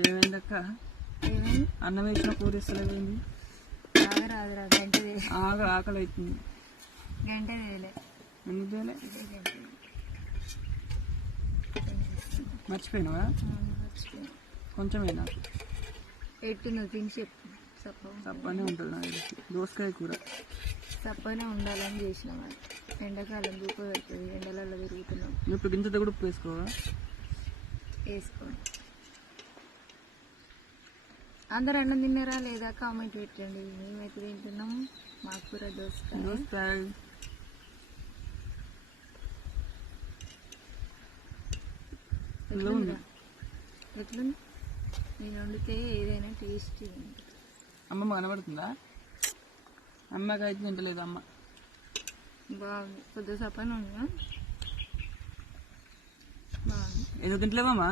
ఏమైందక్క? ఏమైంది అన్నం వేసిన కూర ఇస్తలేదేంది బాగా రాదురా గంట ఆగ ఆకలి అవుతుంది గంట వేయలే ఎందుకు తేలే ఇదే గంట వేయలే. మర్చిపోయినావా. కొంచెమేనా. ఎట్టున్నది తిని చెప్పు. తప్పనే ఉంటుంది నాకు దోసకాయ కూర. సప్పనే ఉండాలని చేసిన మరి ఎండాకాలం పెడుతుంది. ఎండలలో తిరుగుతున్నాం. నువ్వు ఇప్పుడు గింజ కూడా ఉప్పు వేసుకోవా? వేసుకోండి అందరు అన్నం తిన్నారా లేదా? కామెంట్ పెట్టండి. మేమైతే తింటున్నాం. మాకు కూర దోసకాయ? ఎట్లుంది? నేను వండితే ఏదైనా టేస్టీ అమ్మమ్మ కనబడుతుందా? అమ్మకి అయితే తింటలేదు అమ్మ. బాగుంది. కొద్దిగా సపన ఉందా? బాగుంది. ఎందుకు తింటలేవమ్మా